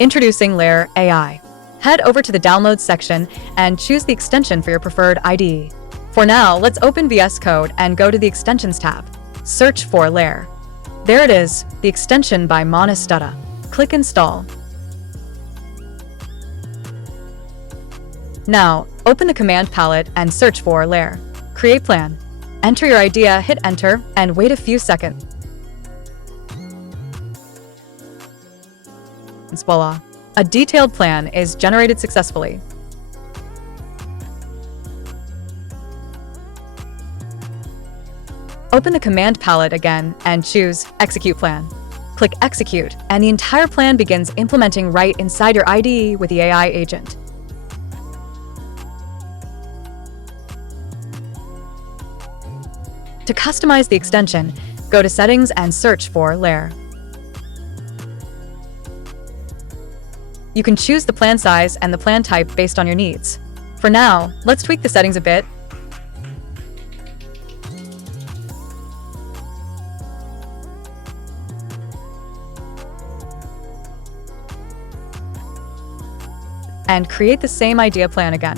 Introducing Layr AI. Head over to the Downloads section and choose the extension for your preferred IDE. For now, let's open VS Code and go to the Extensions tab. Search for Layr. There it is, the extension by Monastutta. Click Install. Now, open the command palette and search for Layr. Create plan. Enter your idea, hit enter, and wait a few seconds. And voila, a detailed plan is generated successfully. Open the command palette again and choose Execute Plan. Click Execute, and the entire plan begins implementing right inside your IDE with the AI agent. To customize the extension, go to Settings and search for Layr. You can choose the plan size and the plan type based on your needs. For now, let's tweak the settings a bit. And create the same idea plan again.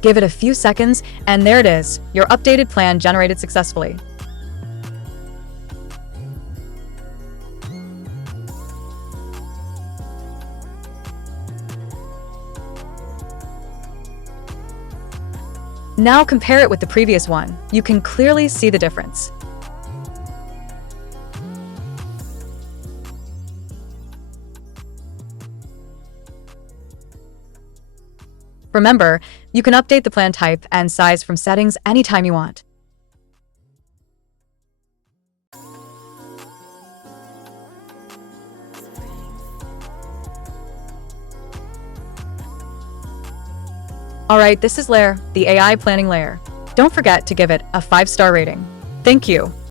Give it a few seconds, and there it is, your updated plan generated successfully. Now compare it with the previous one. You can clearly see the difference. Remember, you can update the plan type and size from settings anytime you want. Alright, this is Layr, the AI planning Layr. Don't forget to give it a 5-star rating. Thank you.